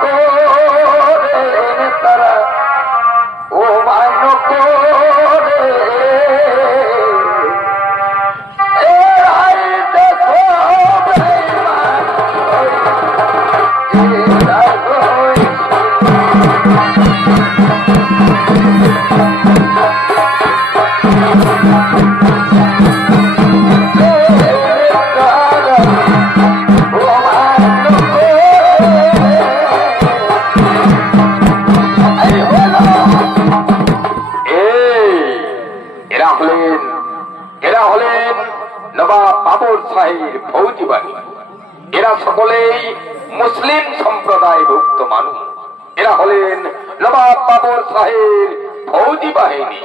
করেন তারা, অমান্য করে এরাই দেখো বেঈমান, এরা হইছে নবাব বাবর শাহীর ফৌজি বাহিনী। এরা সকলেই মুসলিম সম্প্রদায়ভুক্ত মানুষ। এরা হলেন নবাব বাবর শাহীর ফৌজি বাহিনী।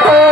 Oh,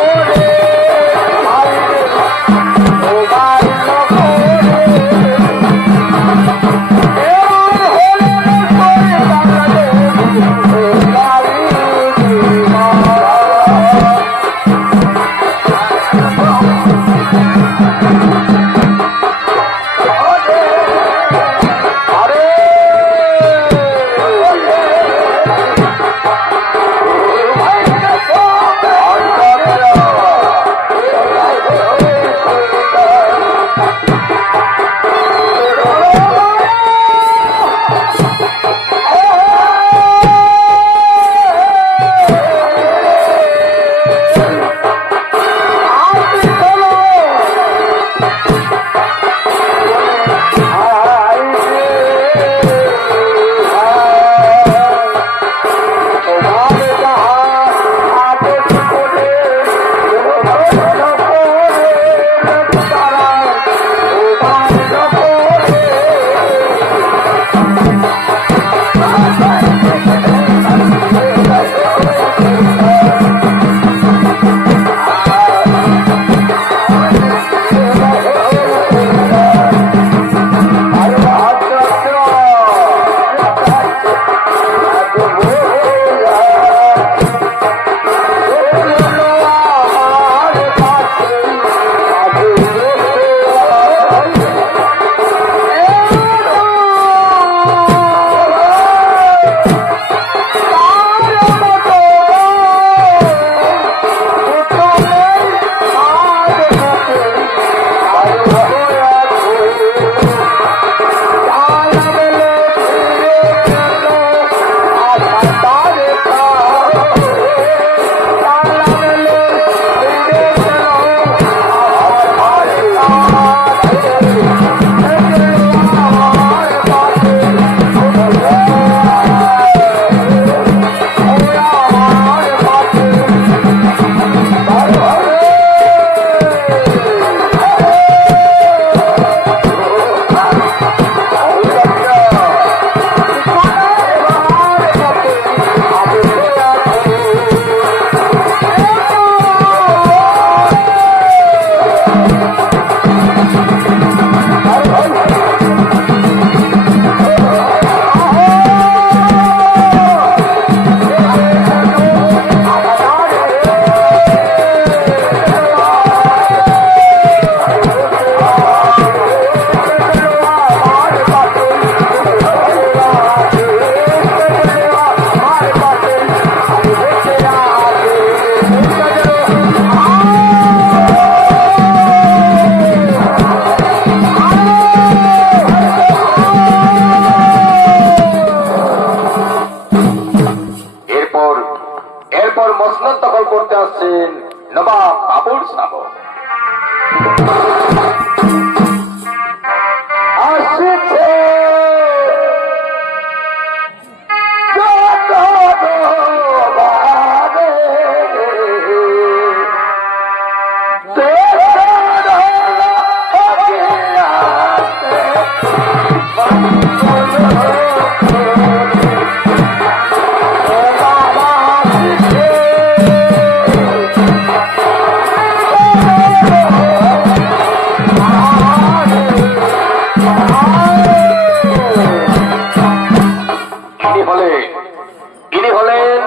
ইনি হলেন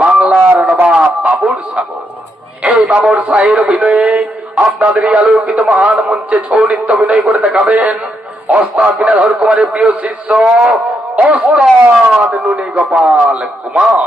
বাংলার নবাব বাবর শাহ। এই বাবর শাহের অভিনয়ে আপনাদের এই আলোকিত মহান মঞ্চে ছৌ নৃত্য অভিনয় করে দেখাবেন ওস্তাদ বিনাধর কুমারের প্রিয় শিষ্য ওস্তাদ নুনি গোপাল কুমার।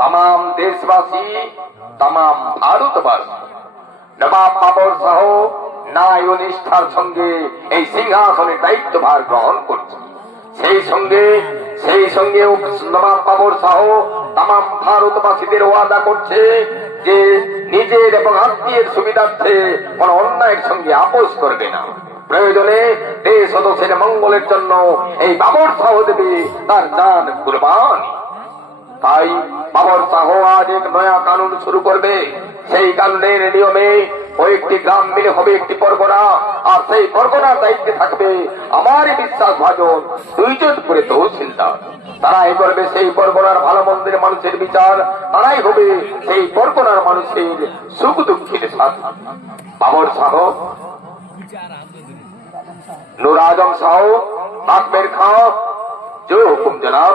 तमाम देशवासी तमाम भारतवासी नवाब बाबर शाह न्याय ও নিষ্ঠার সঙ্গে এই সিংহাসনের দায়িত্বভার গ্রহণ করছে। সেই সঙ্গে নবাব বাবর শাহ तमाम ভারতবাসীদের ওয়াদা করছে যে নিজের এবং আত্মীয়ের সুবিধার্থে কোন অন্যায়ের সঙ্গে আপোষ করবে না। প্রয়োজনে দেশ ও দেশের মঙ্গলের জন্য এই বাবর শাহ দেবে তার জান কুরবানি। তাই বাবর শাহ আজ এক নয়া কানুন শুরু করবে। সেই কানুনের নিয়মে কয়েকটি গ্রাম মিলে হবে একটি পরগনা, আর সেই পরগনার দায়িত্বে থাকবে আমারই বিশ্বাসভাজন 2 জন করে তহসিলদার। তারাই করবে সেই পরগনার ভালো মন্দির মানুষের বিচার, তারাই হবে সেই পরগনার মানুষের সুখ দুঃখের সাথী। বাবর শাহ, নূর আজম শাহ, আকবর খাঁ, जो हुकुम जनाब।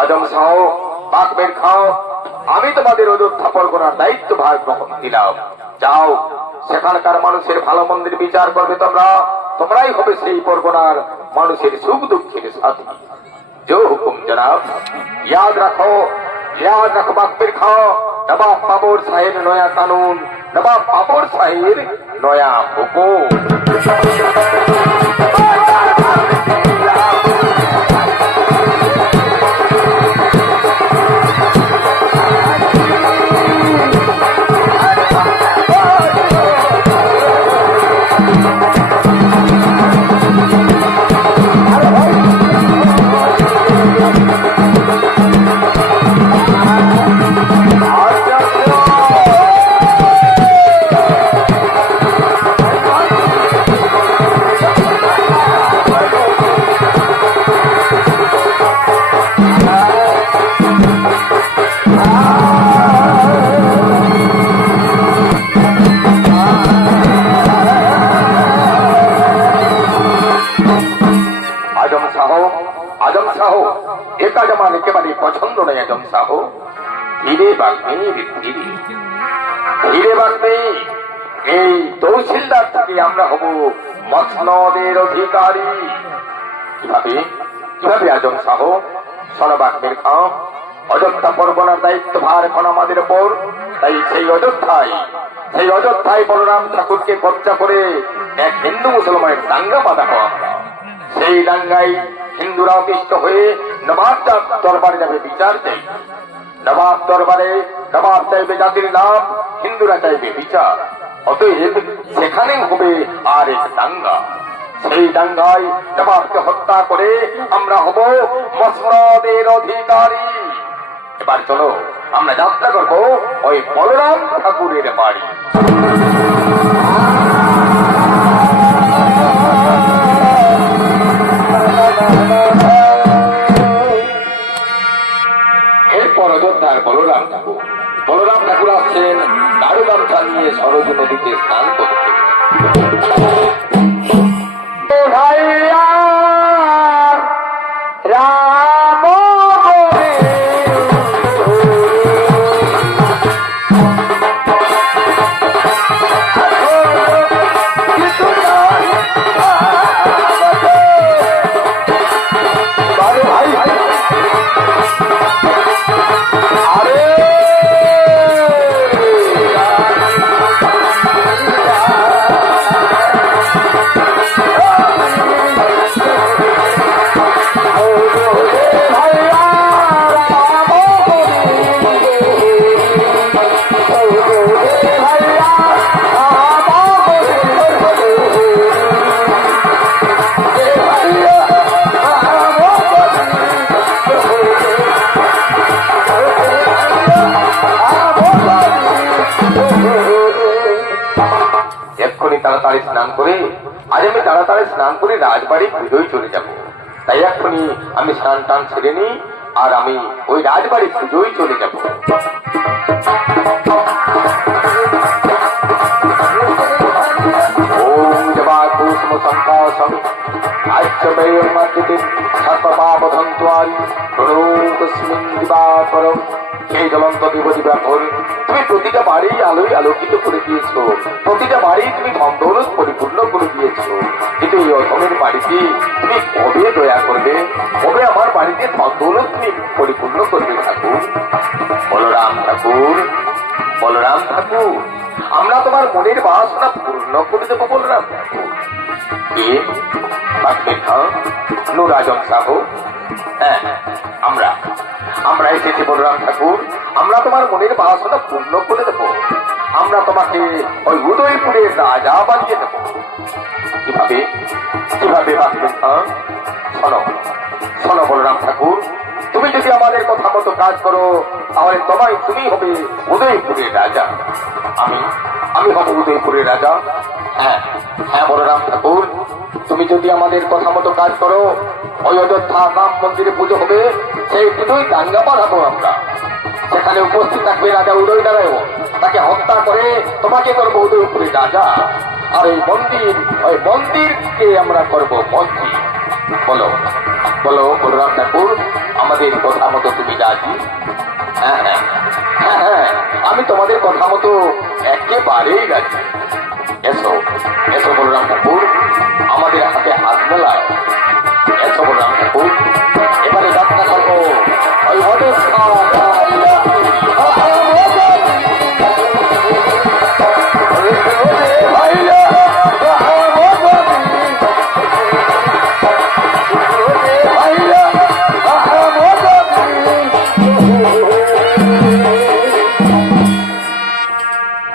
আজম শাহ বাকবের খাও, আমি তোমাদের অযোধ্যা পরগনার দায়িত্ব ভার গ্রহণ দিলাম। যাও, সেখানকার মানুষের ভালো মন্দির বিচার করবে তোমরা, তোমরাই হবে সেই পরগনার মানুষের সুখ দুঃখের সাথী। जो हुकुम जनाब। याद रखो बाकबीर खाओ, नवाब बाबर साहेब नया कानून, नवाब बाबर साहेब नया हुकुम। আজম শাহ এটা আমার একেবারে পছন্দ নয়। আজম শাহ ধীরে বাগবে, ধীরে বাগবে। এই তহসিলদার থেকে আমরা হব মসনদের অধিকারী। কিভাবে কিভাবে আজম শাহ? শোনো বাকবীর খাঁ, অযোধ্যা পরগনার দায়িত্ব ভার এখন আমাদের ওপর। তাই সেই অযোধ্যায় বলরাম ঠাকুরকে কব্জা করে এক হিন্দু মুসলমানের দাঙ্গা বাঁধাবো আমরা। সেই দাঙ্গায় হিন্দুরা অতিষ্ঠ হয়ে নবাব দরবারে যাবে বিচার চাই। নবাব দরবারে নবাব চাইবে জাতির নাম, হিন্দুরা চাইবে বিচার। অতএব সেখানে হবে আর এক দাঙ্গা। সেই দাঙ্গায় নবাবকে হত্যা করে আমরা হব মসনদের অধিকারী। এবার চলো আমরা যাত্রা করবো ওই বলরাম ঠাকুরের বাড়ি। এরপর অযোধ্যার বলরাম ঠাকুর আসছেন নাড়ু গামছা নিয়ে সরজ নদীতে স্নান করতে। তাড়াতাড়ি স্নান করে আজ আমি তাড়াতাড়ি স্নান করে রাজবাড়ি পুজোয় চলে যাব। তাই এক্ষুনি আমি স্নান টান ছেড়ে নি আর আমি ওই রাজবাড়ি পুজোয় চলে যাব। ওম জবা কুসুম সংকাশম আচ্ছবেয়ং মাতৃতিম সর্বপাবধন্ত্বারি প্রণোতস্মিন দিবাকরম। সেই জ্বলন্ত দিবদিবাকর তুমি প্রতিটা বাড়ি আলোয় আলোকিত করে দিয়েছো, প্রতিটা বাড়ি তুমি ধনদৌলত পরিপূর্ণ করে দিয়েছো। কিন্তু এই অধমের বাড়িতে তুমি কবে দয়া করবে, কবে আমার বাড়িতে ধনদৌলত তুমি পরিপূর্ণ করবে ঠাকুর? বলরাম ঠাকুর, বলরাম ঠাকুর, আমরা তোমার মনের বাসনা পূর্ণ করে দেবো বলরাম ঠাকুর। কে? বাকবীর খাঁ, নূর আজম শাহ। হ্যাঁ, আমরা এসেছি বলরাম ঠাকুর, আমরা তোমার মনের বাসনা পূর্ণ করে দেবো। আমরা তোমাকে ওই উদয়পুরের রাজা বানিয়ে দেবো। কিভাবে কিভাবে বাকবীর খাঁ? শোনো বলরাম ঠাকুর, তুমি যদি আমাদের কথা মতো কাজ করো তাহলে তুমি হবে উদয়পুরের রাজা। আমি হব উদয়পুরের রাজা। হ্যাঁ হ্যাঁ বলরাম ঠাকুর, তুমি যদি আমাদের কথা মতো কাজ করো ওই অযোধ্যা রাম মন্দিরে পুজো হবে, সেই পুজোয় দাঙ্গা বাঁধাবো আমরা। সেখানে উপস্থিত থাকবে রাজা উদয় নারায়ণ, তাকে হত্যা করে তোমাকে করবো উদয়পুরের রাজা। আর ওই মন্দিরকে আমরা করবো মন্দির। বলো বলো বলরাম ঠাকুর, আমাদের কথা মতো তুমি রাজি? হ্যাঁ হ্যাঁ হ্যাঁ হ্যাঁ, আমি তোমাদের কথা মতো একেবারেই রাজি। এসো এসো বলরাম ঠাকুর, আমাদের হাতে হাত মেলাও। এসো বলরাম ঠাকুর, এবারে যাত্রা করবো ওই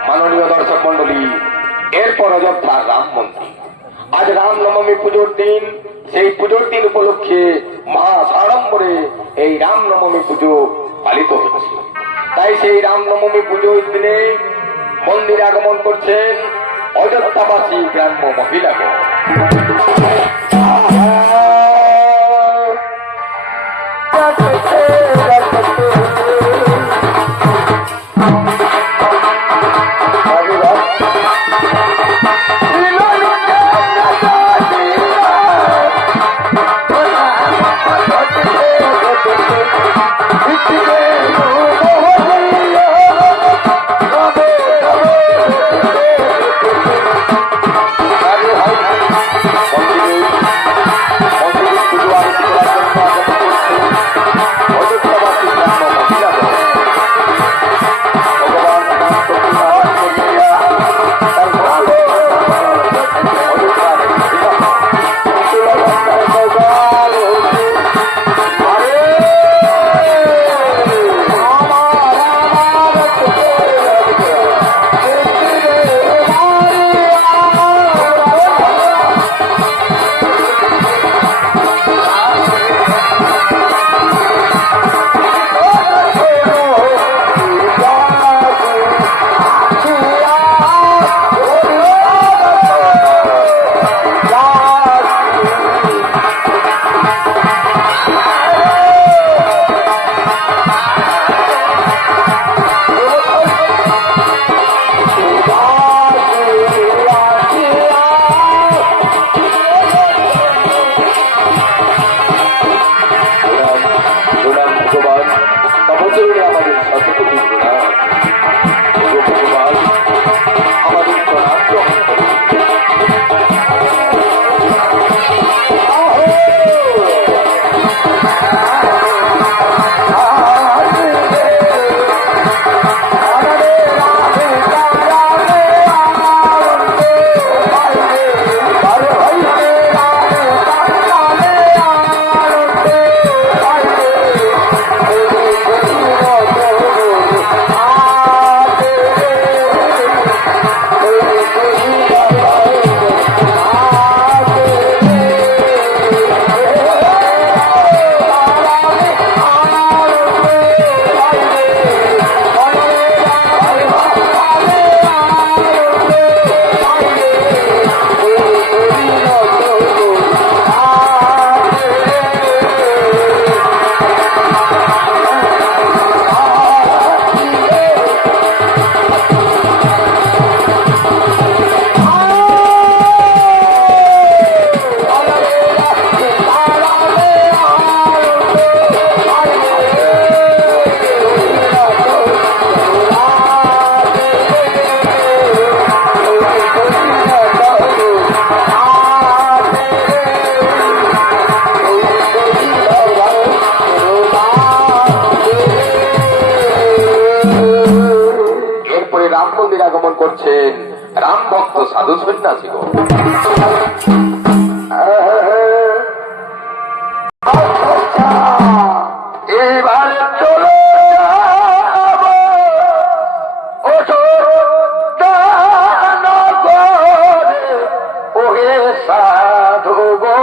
মাননীয় দর্শক মন্ডলী, এরপর অযোধ্যা রাম মন্দির। আজ রামনবমী পুজোর দিন। সেই পুজোর দিন উপলক্ষে মহা সাড়ম্বরে এই রামনবমী পুজো পালিত হচ্ছে। তাই সেই রামনবমী পুজোর দিনে মন্দিরে আগমন করছেন অযোধ্যাবাসী গ্রাম্য মহিলাগণ। করছেন রাম ভক্ত সাধু সন্ন্যাসী গো। এবার চলো ওহে সাধু গো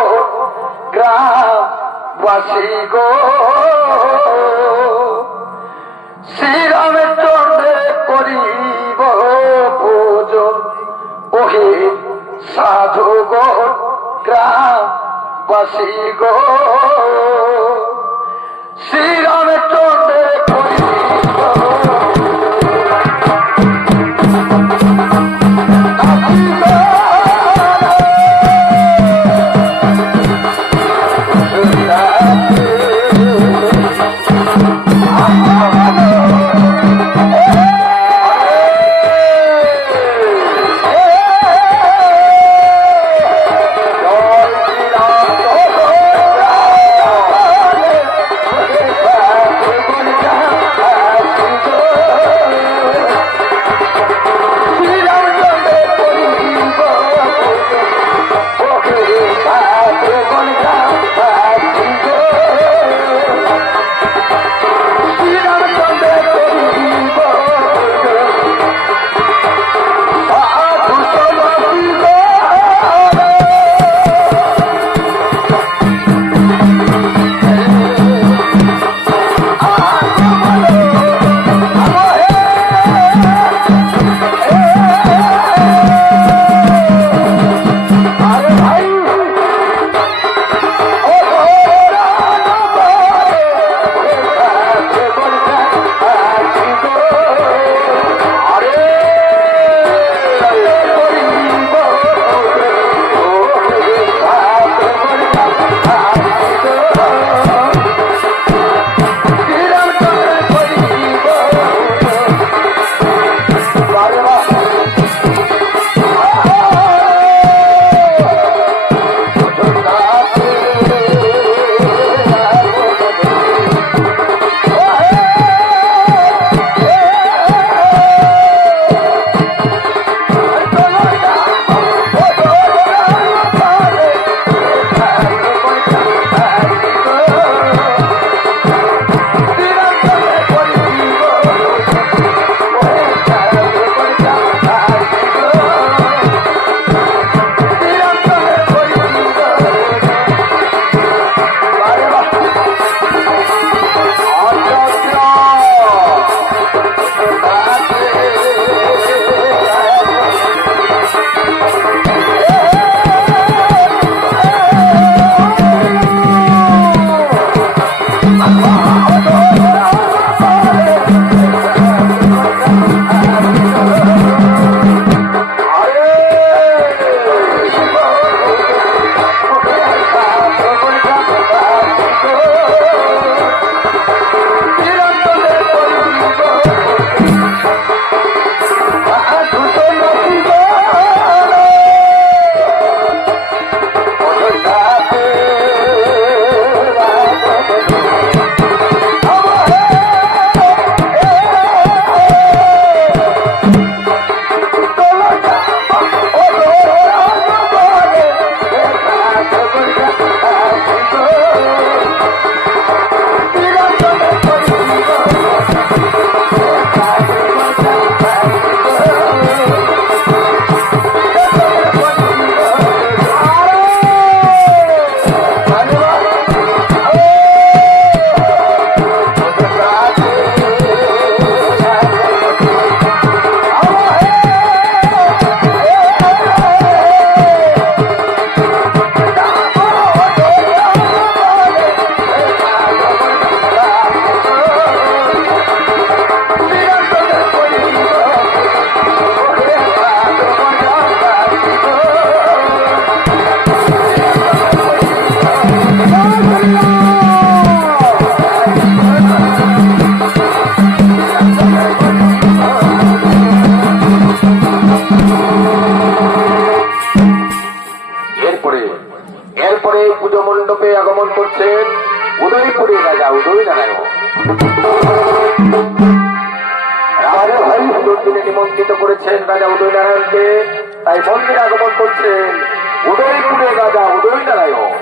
গ্রামবাসী গো, শ্রীরামচন্দ্রে করিব পূজন। ওহে সাধু গো গ্রামবাসী গো, শ্রীরামচন্দ্রে করিব মণ্ডপে আগমন করছেন উদয়পুরের রাজা উদয় নারায়ণ। রাজা ভাই পুজোর দিনে নিমন্ত্রিত করেছেন রাজা উদয় নারায়ণকে, তাই মন্দিরে আগমন করছেন উদয়পুরের রাজা উদয় নারায়ণ।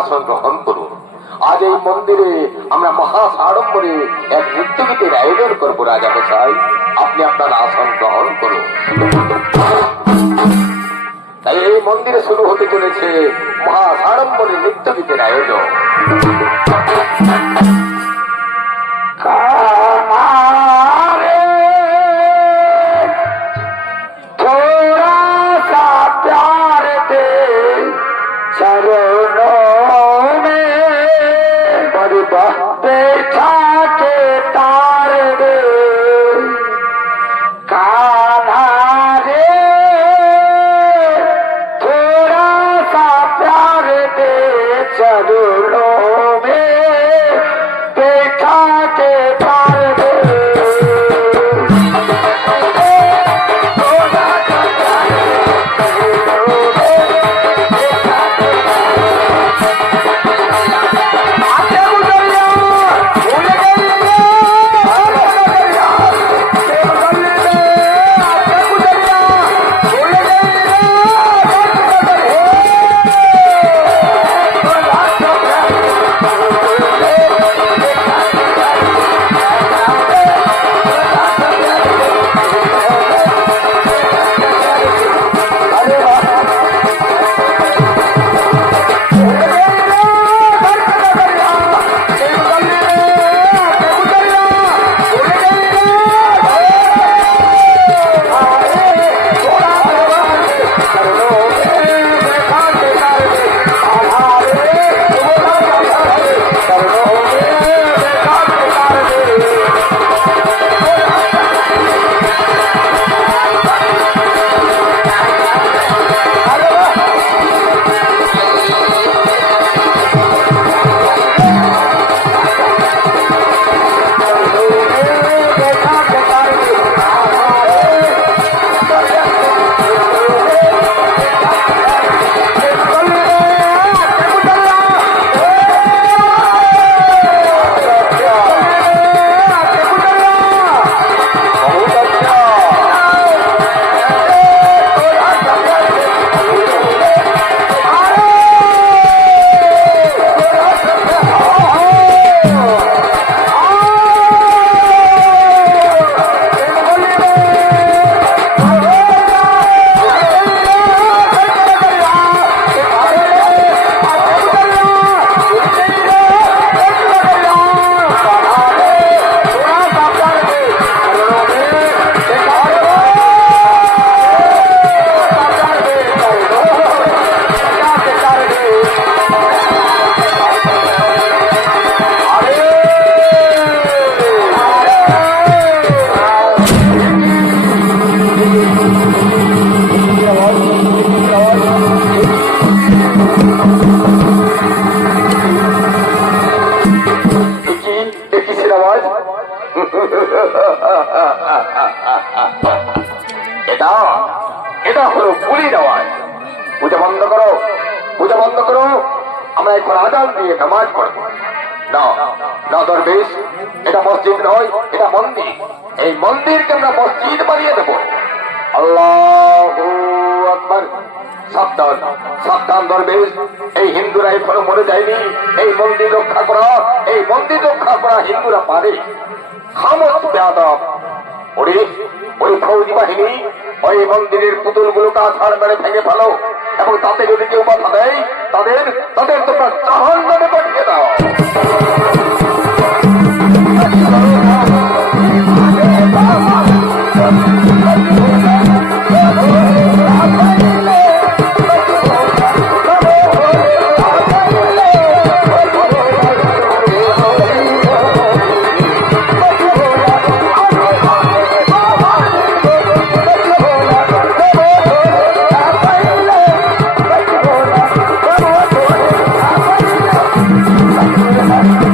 আসন গ্রহণ করুন। আজ এই মন্দিরে আমরা মহা সাড়ম্বরে এক নৃত্যগীতের আয়োজন করবো রাজা মশাই। আপনি আপনার আসন গ্রহণ করুন। তাই এই মন্দিরে শুরু হতে চলেছে মহাসাড়ম্বরী নৃত্য গীতের আয়োজন। এটা হলো পুলির আওয়াজ। পূজা বন্ধ করো, পূজা বন্ধ করো, আমরা এখন আজান দিয়ে নামাজ পড়বো। না না দরবেশ, এটা মসজিদ নয়, এটা মন্দির। এই মন্দিরকে আমরা মসজিদ বানিয়ে দেবো। আল্লাহু আকবার। সাবধান সাবধান দরবেশ, এই হিন্দুরা এখনো মরে যায়নি। এই মন্দির রক্ষা করা, এই মন্দির রক্ষা করা হিন্দুরা পারে। খামোশ বেয়াদব। ওরে ওই ফৌজি বাহিনী ওই মন্দিরের পুতুলগুলোকে আছাড় মেরে ভেঙে ফেলো, এবং তাতে যদি কেউ বাধা দেয় তাদের তাদের তোমরা জাহান্নামে পাঠিয়ে দাও। Thank you.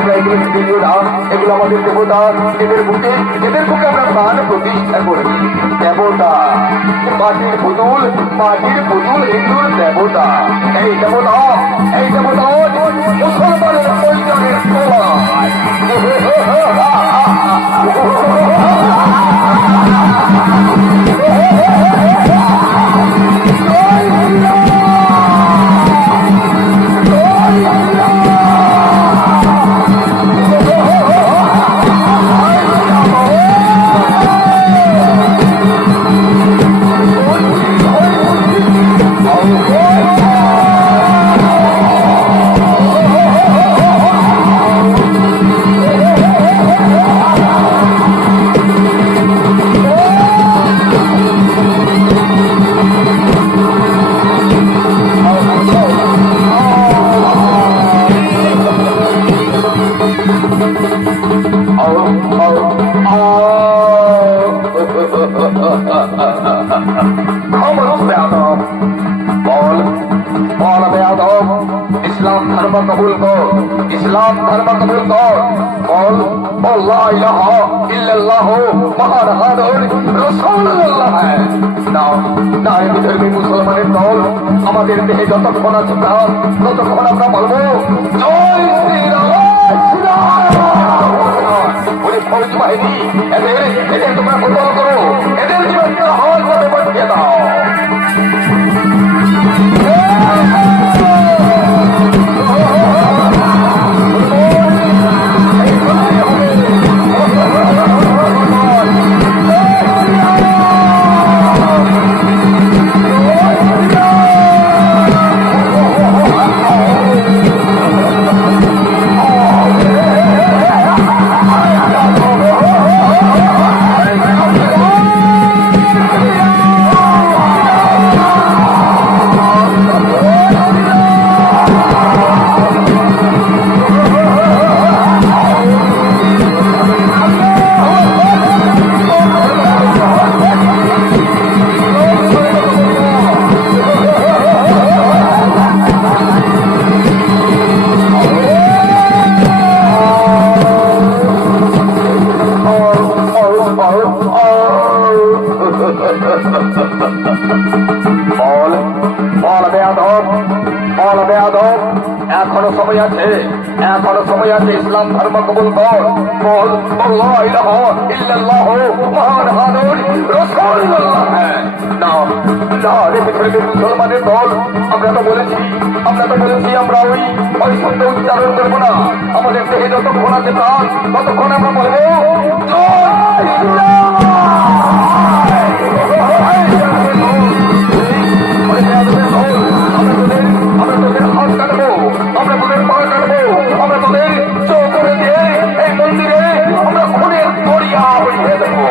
তোমরা এগুলো ছেড়ে দিও না, এগুলো আমাদের দেবতা, এদের বুকে আমরা প্রাণ প্রতিষ্ঠা করি। দেবতা, মাটির পুতুল হিন্দুর দেবতা। এই দেবতা মুসলমানের পরিচয়ের ইসলাম ধর্ম কবুল কর, ইসলাম ধর্ম কবুল কর। বল লা ইলাহা ইল্লাল্লাহ মুহাম্মাদুর রাসূলুল্লাহ। না এই বিধর্মী মুসলমানের দল আমাদের দেহে যতক্ষণ আছে প্রাণ, ততক্ষণ আমরা বলবো জয় শ্রীরাম। ফৌজ বাহিনী এদের তোমরা কতল করো, এদের জীবনকে হল করে পাঠিয়ে দাও। এখনো সময় আছে, এখনো সময় আছে। ইসলাম ধর্ম কবুল কর। বল লা ইলাহা ইল্লাল্লাহ মুহাম্মাদুর রাসূলুল্লাহ। না রে পৃথিবীর মুসলমানের দল, আমরা তো বলেছি আমরা ওই শব্দ উচ্চারণ করবো না। আমাদের দেহে যতক্ষণ আছে প্রাণ, ততক্ষণ আমরা বলবো জয় শ্রীরাম। আমরা তোদের হাত কাটবো, আমরা তোদের পা কাটবো, আমরা তোদের চোখ করে দিয়ে এই মন্দিরে আমরা খুনের দরিয়া বইয়ে দেবো।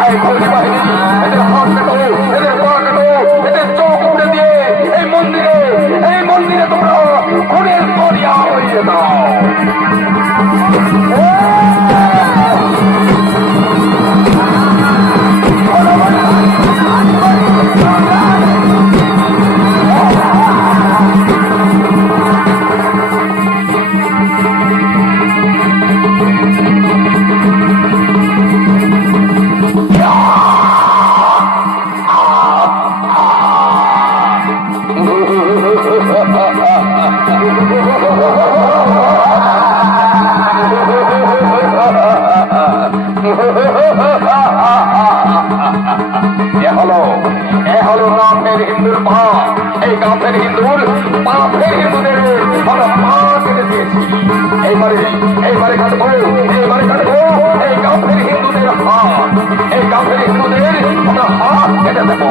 আয় ফৌজ বাহিনী, এদের হাত কাটো, এদের পা কাটো, এদের চোখ উড়ে দিয়ে এই মন্দিরে তোমরা খুনের দরিয়া বইয়ে দাও। কাফের হিন্দুর পা, এই কাফের হিন্দুদের আমরা পা কেটে দিয়েছি। এইবারে কাটবো এই কাফের হিন্দুদের হাত, এই কাফের হিন্দুদের আমরা হাত কেটে দেবো।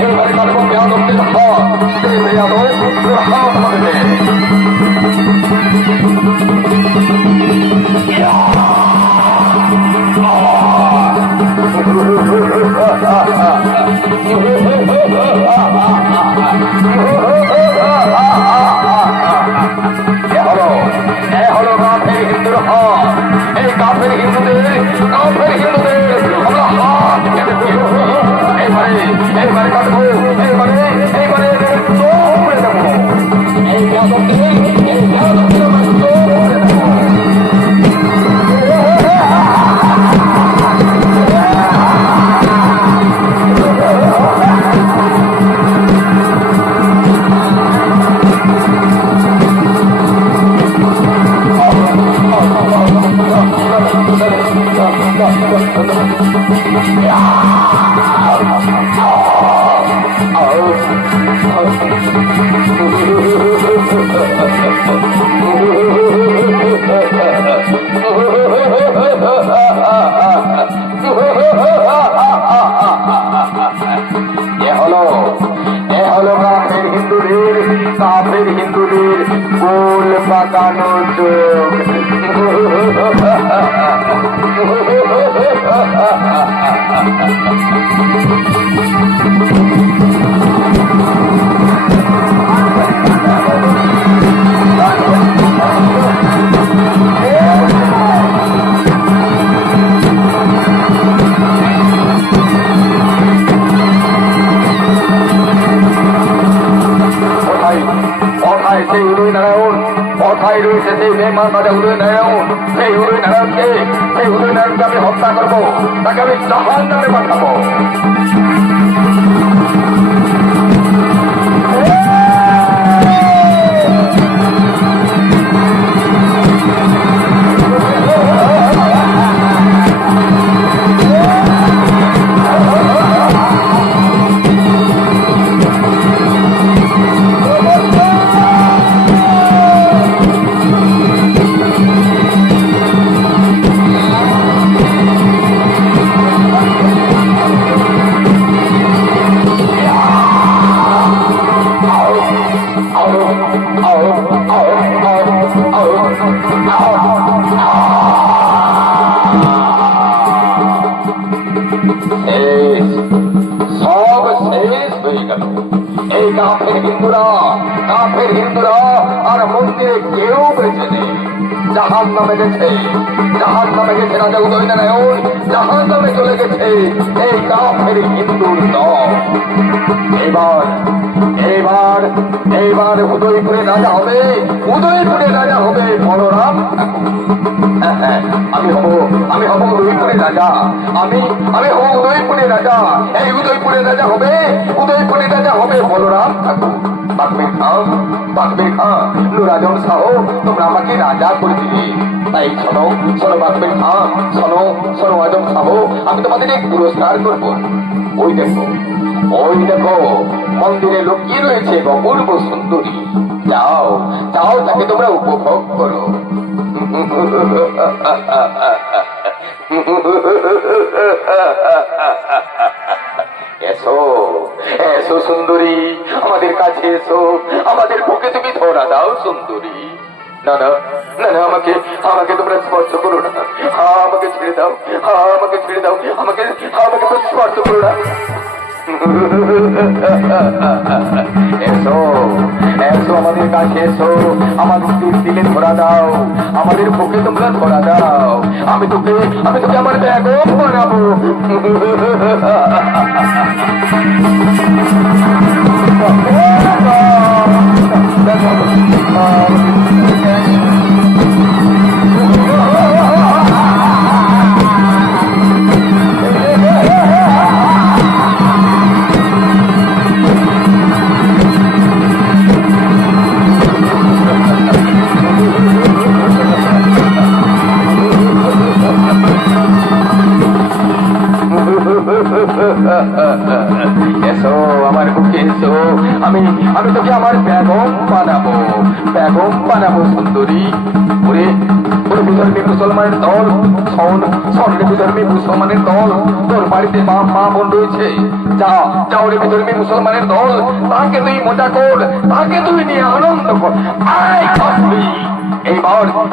এইবারে কাটবো বেয়াদবদের হাত। কাফের হিন্দুদের গোল পাকানো চোখ। সেই উদয় নারায়ণ কথায় রয়েছে, সেই মেহমান রাজা উদয় নারায়ণ। সেই উদয় নারায়ণকে আমি হত্যা করবো, তাকে আমি জাহান নামে পাঠাবো। সব শেষ হয়ে গেল। এই কাফের হিন্দুরা আর মন্দিরে কেউ বেঁচে নেই, জাহান নামে গেছে রাজা উদয় নারায়ণ, জাহান নামে চলে গেছে এই কাফের হিন্দুর দল। এইবার উদয়পুরে রাজা হবে বলরাম। আমি হব উদয়পুরের রাজা, আমি হব উদয়পুরের রাজা। এই উদয়পুরের রাজা হবে বলরাম ঠাকুর। বাকবির খান নুরাজম শাহ, তোমরা আমাকে রাজা করে দিলে। তাই শোনো বাকবির খান, শোনো আজম শাহ, আমি তোমাদের এক পুরস্কার করবো। ওই দেখো মন্দিরে লুকিয়ে রয়েছে অপূর্ব সুন্দরী। যাও তাকে তোমরা উপভোগ করো। এসো সুন্দরী, আমাদের কাছে এসো, আমাদের বুকে তুমি ধরা দাও সুন্দরী। না আমাকে তোমরা স্পর্শ করো না, আমাকে ছেড়ে দাও, আমাকে স্পর্শ করো না। এসো আমাদের কাছে এসো, আমাদের দিলে ধরা দাও, আমাদের বুকে তোমরা ধরা দাও। আমি তোকে আমার বেগম বানাবো। এসো আমার বুকে এসো, আমি তোকে আমার বেগম বানাবো সুন্দরী। ওরে বিধর্মী মুসলমানের দল, বিধর্মী মুসলমানের দল, তোর বাড়িতে মা বোন রয়েছে। যা ওরে বিধর্মী মুসলমানের দল, তাকে তুই মজা কর, তাকে তুই নিয়ে আনন্দ কর।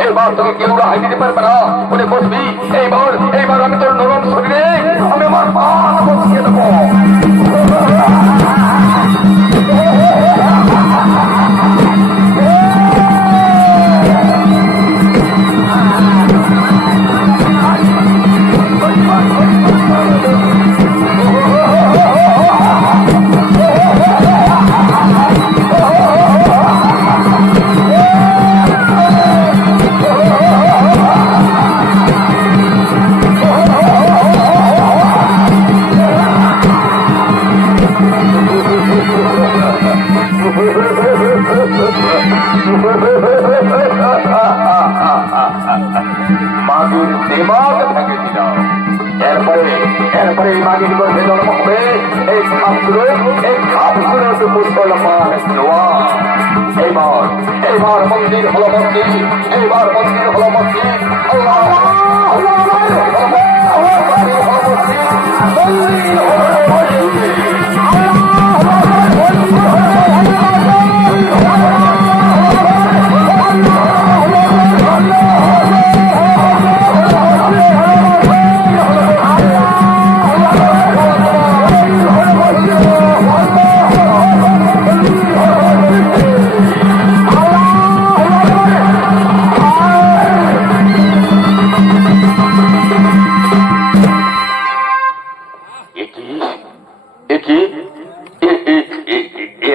এইবার তোকে কেউ রাহাই দিতে পারবে না। ওরে বসবি, এইবার আমি তোর নরম শরীরে আমি আমার পা বসিয়ে দেবো। মাগির দিমাগ ভেঙে দিলাম। এরপরে এরপরে এই মাগির গর্ভে জন্ম হবে এই খাপসুরত মুসলমান জওয়ান। এইবার এইবার মন্দির হলো মন্দির, এইবার মন্দির হলো মন্দির। আল্লাহ আল্লাহ মন্দির হলো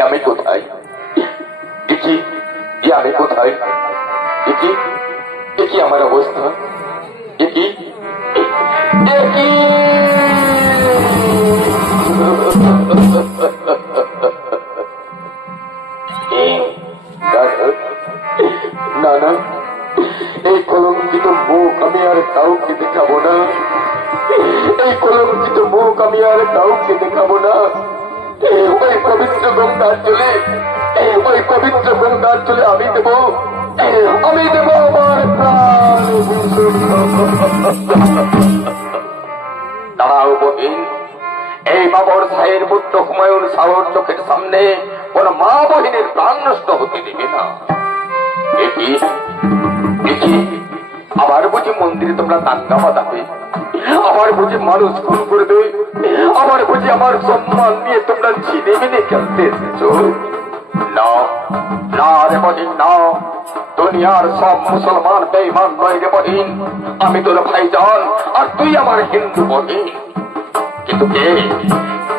আমি কোথায়? আমি কোথায়? কি আমার অবস্থা? কি না না, এই কলঙ্কিত মুখ আমি আর কাউকে দেখাবো না। এই কলঙ্কিত মুখ আমি আর কাউকে দেখাবো না। ওই পবিত্র গঙ্গার জলে, ওই পবিত্র গঙ্গার জলে আমি দেব আমার প্রাণ। দাঁড়াও বহিন, এই বাবর শাহের পুত্র হুমায়ুন শাহর চোখের সামনে কোন মা বহিনের প্রাণ নষ্ট হতে দেবে না। আবার বুঝি মন্দিরে তোমরা দাঙ্গা বাঁধাবে, আবার বুঝি মানুষ খুন করবে, আবার বুঝি আমার সম্মান নিয়ে তোমরা ছিনে মিনে খেলতে এসেছো। না না রে বহিন না, দুনিয়ার সব মুসলমান বেঈমান নয় রে বহিন। আমি তোর ভাইজান আর তুই আমার হিন্দু বহিন। কিন্তু কে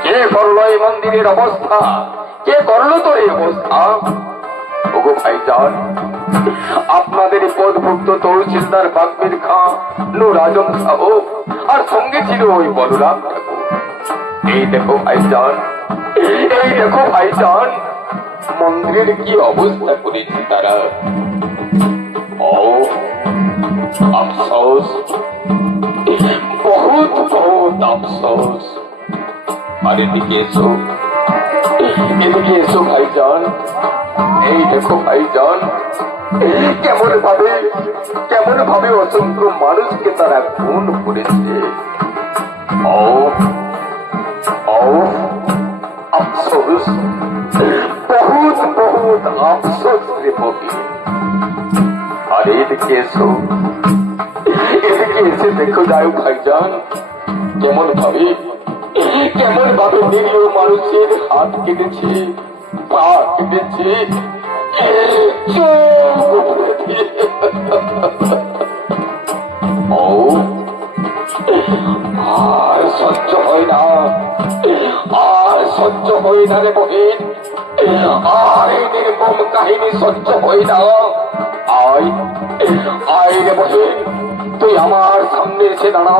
কে করলো এই মন্দিরের অবস্থা? কে করলো তোর এই অবস্থা? ওগো ভাইজান, আপনাদের পদভুক্ত তহসিলদার বাগমির খাঁ, নূর আজম সাহেব আর সঙ্গে ছিল ওই বলরাম ঠাকুর। এই দেখো ভাইজান, এই দেখো ভাইজান, মন্দিরের কি অবস্থা করেছে তারা। ও আফসোস, বহুত বহুত আফসোস। আর এদিকে এসো, এদিকে এসো ভাইজান। এই দেখো ভাইজান, কেমন ভাবে অসংখ্য মানুষকে তারা খুন করেছে। ও ও আফসোস, বহুত বহুত আফসোস রে বহি। আর এদিকে এসো, এদিকে এসে দেখো যাও ভাইজান, কেমন ভাবে নিরীহ মানুষের হাত কেটেছে, পা কেটেছে, আর সহ্য হয় না, আর সহ্য হয় না রে বহিন। আর এই নির্মম কাহিনী সহ্য হয় না। আয় আয় রে বহিন, তুই আমার সামনে এসে দাঁড়া।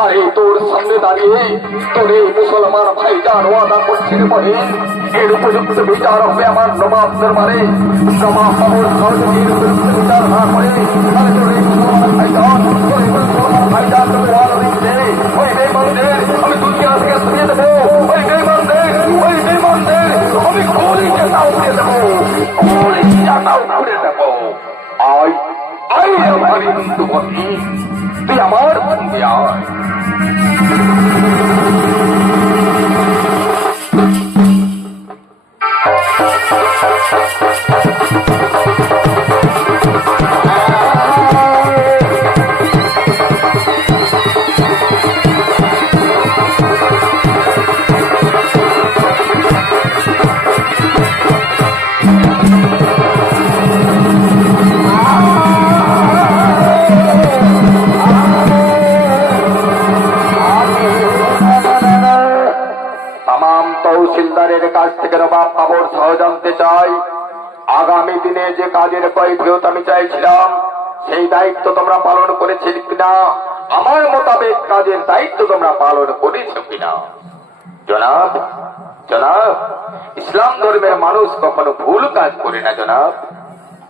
আর এই তোর সামনে দাঁড়িয়ে তোর এই মুসলমান ভাইজান ওয়াদা করছি রে বহিন, এর উপযুক্ত বিচার হবে আমার নবাব দরবারে। নবাব বাবুর সহযোগীর উপযুক্ত বিচার না করে তাহলে তোর এই মুসলমান ভাইজান, তোর এই মুসলমান ভাইজান তোকে ওয়াদা দিচ্ছে, ওই বেঈমানদের আমি দুনিয়া থেকে সরিয়ে দেবো। ওই বেঈমানদের আমি কলিজাটা উড়ে দেবো, কলিজাটা উড়ে দেবো। আয় আয় আমার হিন্দু বহিন, তুই আমার সঙ্গে আয়। তহসিলদারের কাছ থেকে নবাব বাবর সহ জানতে চাই, আগামী দিনে যে কাজের কৈফিয়ত আমি চাইছিলাম সেই দায়িত্ব তোমরা পালন করেছে কিনা, আমার মোতাবেক কাজের দায়িত্ব তোমরা পালন করেছো কিনা। জনাব জনাব, ইসলাম ধর্মের মানুষ কখনো ভুল কাজ করে না জনাব।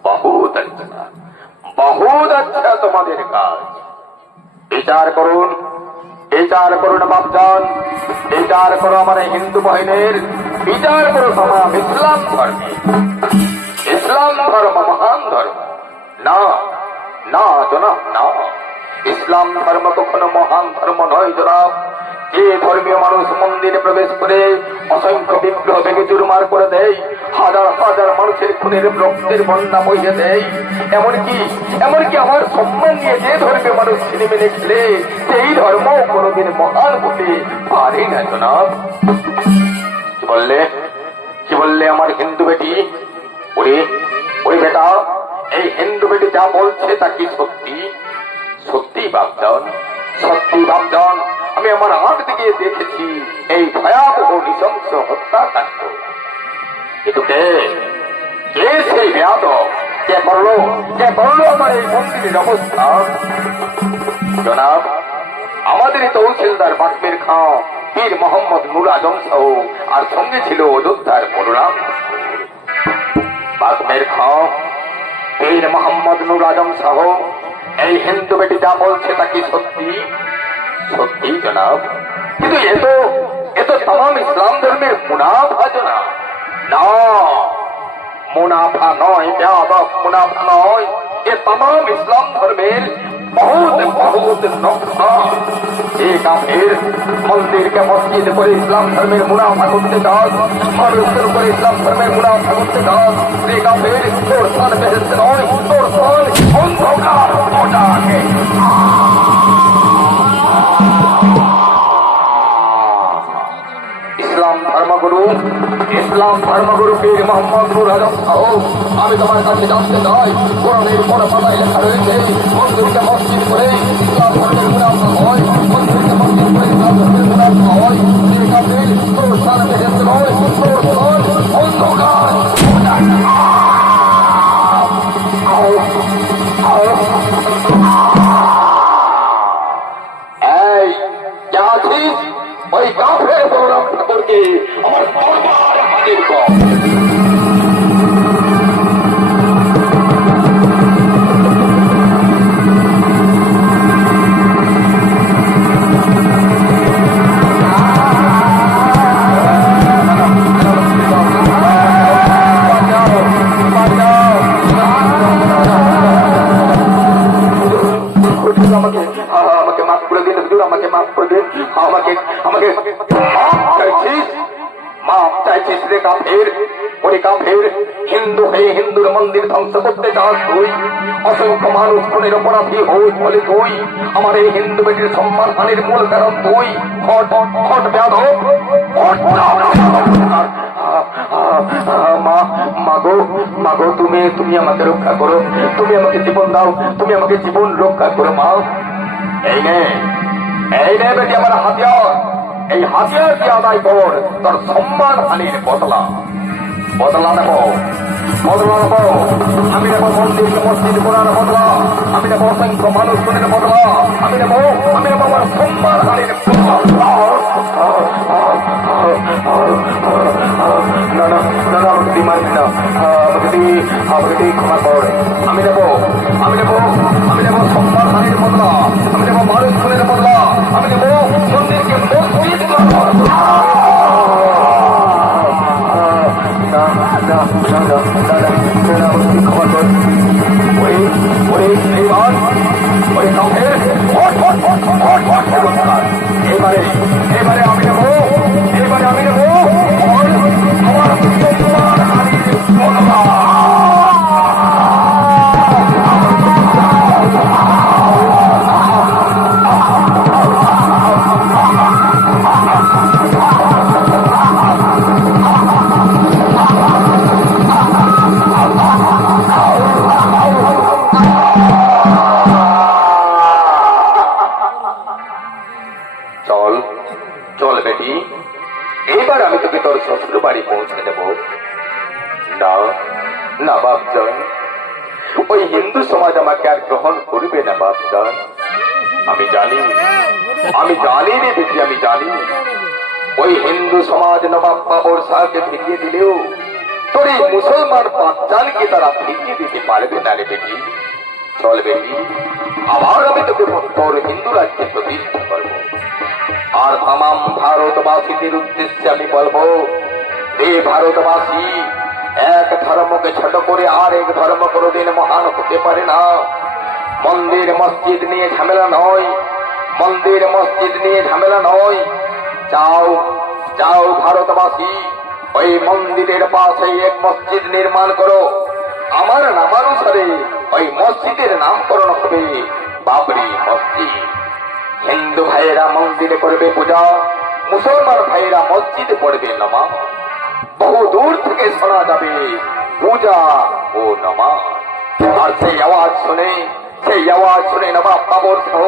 বহুত আচ্ছা, বহুত আচ্ছা তোমাদের কাজ। বিচার করুন, বিচার করুন বাপজান, বিচার করো আমার এই হিন্দু বাহিনীর, বিচার করো তামাম ইসলাম ধর্মে। ইসলাম ধর্ম মহান ধর্ম। না না জনাব, না, ইসলাম ধর্ম কখনো মহান ধর্ম নয় জনাব। যে ধর্মীয় মানুষ মন্দিরে প্রবেশ করে অসংখ্য বিগ্রহ ভেঙে চুরমার করে দেয়, হাজার হাজার মানুষের খুনের রক্তের বন্যা বইয়ে দেয়, এমনকি আমার সম্মান নিয়ে যে ধর্মীয় মানুষ ছিনে মেনে খেলে, সেই ধর্ম কোনোদিন মহান হতে পারে না জনাব। কি বললে, কি বললে আমার হিন্দু বেটি? ওরে ওরে বেটা, এই হিন্দু বেটি যা বলছে তা কি সত্যি? সত্যি বাপজান, সত্যি বাপজান। আমি আমার আঁখ থেকে দেখেছি এই ভয়াবহ নৃশংস হত্যাকাণ্ড। কিন্তু কে কে সেই বেয়াদব? কে করলো আমার এই মন্দিরের অবস্থা? জনাব, আমাদেরই তহসিলদার বাকমের খাঁ পীর মোহাম্মদ নুর আজম সহ, আর সঙ্গে ছিল অযোধ্যার বলরাম। বাকমের খাঁ পীর মোহাম্মদ নুর আজম সহ এই হিন্দু বেটি যা বলছে তা কি সত্যি? সত্যি জনাব। কিন্তু এ তো তাম ইসলাম ধর্মের মুনাফা জনাব। না, মুনাফা নয় বেয়াদব, মুনাফা নয়, এ তাম ইসলাম ধর্মের বহুত বহুত নকশান। যে কাফের মন্দিরকে মসজিদ করে ইসলাম ধর্মের মুনাফা করতে চান, মানুষের উপরে ইসলাম ধর্মের মুনাফা করতে চান, যে কাফের তোর স্থান বেহেস্ত নয়, তোর স্থান অন্ধকার ওটাকে। ইসলাম ধর্মগুরু পীর মোহাম্মদ নুর আজম সাহেব, আমি তোমার কাছে জানতে চাই, কোরআনের পরে পাতায় লেখা রয়েছে মন্দিরকে মসজিদ করে ইসলাম ধর্মের মুনাফা হয়, মন্দিরকে মসজিদ করে ইসলাম ধর্মের মুনাফা হয়, যে কাফের তোর স্থান বেহেস্ত নয়, তোর স্থান অন্ধকার। এই কে আছিস? ওই কাফের বলরাম ঠাকুরকে আমার দরবার হাজির কর। আমাকে মাফ করে দিন হুজুর, আমাকে মাফ করে দিন, আমাকে আমাকে মাফ চাইছিস রে কাফের? ওরে কাফের, হিন্দু হয়ে হিন্দুর মন্দির ধ্বংস করতে চাস তুই, অসংখ্য মানুষ খুনের অপরাধী হই বলে তুই, আমার এই হিন্দু বেটির সম্মান হানির মূল কারণ তুই। হট হট বেয়াদব, হট। মাগো তুমি আমাকে রক্ষা করো, তুমি আমাকে জীবন দাও, তুমি আমাকে জীবন রক্ষা করো মা। এই নে বেটি আমার হাতিয়ার, এই হাতিয়ার দিয়ে আদায় কর তোর সম্মান হানির বদলা। বদলা নেব, আমি নেব মন্দিরকে মসজিদ করার বদলা, আমি নেব অসংখ্য মানুষ খুনের বদলা, আমি নেব আমার সম্মান হানির বদলা। আমাকে মারিস না, আমাকে ক্ষমা কর। আমি নেব সম্মান হানির বদলা, আমি নেব মানুষ খুনের বদলা, আমি নেব মন্দিরকে মসজিদ করার বদলা। ক্ষমা কর। এবারে আমি নেব আমার চল বেটি, এবার আমি তোকে তোর শ্বশুর বাড়ি পৌঁছে দেব। না বাপজান, ওই হিন্দু সমাজ আমাকে আর গ্রহণ করবে না বাপজান। আমি জানি রে বেটি, আমি জানি ওই হিন্দু সমাজ নবাব বাবর শাহকে ফিরিয়ে দিলেও তোর এই মুসলমান বাচ্চানকে তারা ফিরিয়ে দিতে পারবে না রে বেটি। চল বেটি, আবার আমি তোকে তোর হিন্দু রাজ্যে প্রতিষ্ঠা করব। আর তামাম ভারতবাসীদের উদ্দেশ্যে আমি বলবো, হে ভারতবাসী, এক ধর্মকে ছোট করে আর এক ধর্ম কোনোদিন মহান হতে পারে না। মন্দির মসজিদ নিয়ে ঝামেলা নয়, মন্দির মসজিদ নিয়ে ঝামেলা নয়। যাও যাও ভারতবাসী, ওই মন্দিরের পাশে এক মসজিদ নির্মাণ করো। আমার নামানুসারে ওই মসজিদের নামকরণ হবে বাবরি মসজিদ। হিন্দু ভাইয়েরা মন্দিরে করবে পূজা, মুসলমান ভাইয়েরা মসজিদে পড়বে নামাজ। বহু দূর থেকে শোনা যাবে পূজা ও নামাজ। আর সেই আওয়াজ শুনে নবাব বাবর সহ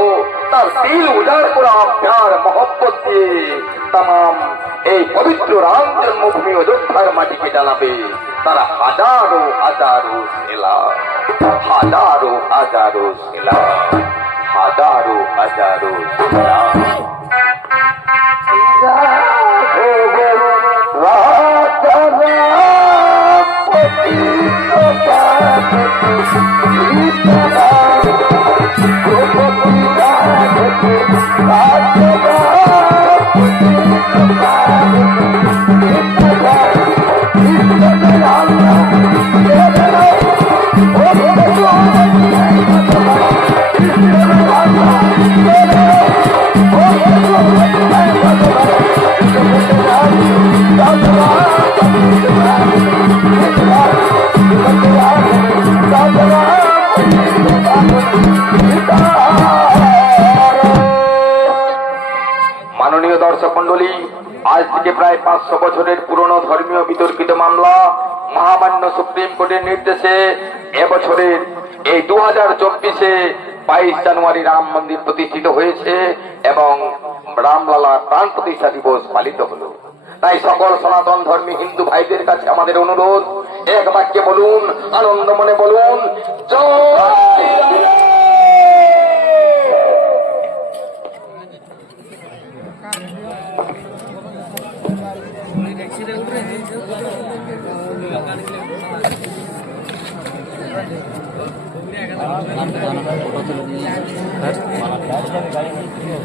তার দিল উজাড় করা প্যার মহব্বত দিয়ে তাম এই পবিত্র রাম জন্মভূমি অযোধ্যার মাটিকে জানাবে তারা হাজারো হাজারো সেলা, হাজারো হাজারো সেলা, হাজারো হাজারো সেলা। মাননীয় দর্শক মন্ডলী, আজ থেকে প্রায় 500 বছরের পুরনো ধর্মীয় বিতর্কিত মামলা মহামান্য সুপ্রিম কোর্টের নির্দেশে এবছরের এই 2024-এ 22 জানুয়ারি রাম মন্দির প্রতিষ্ঠিত হয়েছে এবং রামলালার প্রাণ প্রতিষ্ঠা দিবস পালিত হলো। তাই সকল সনাতন ধর্মী হিন্দু ভাইদের কাছে আমাদের অনুরোধ, এক বাক্যে বলুন, আনন্দ মনে বলুন, জয়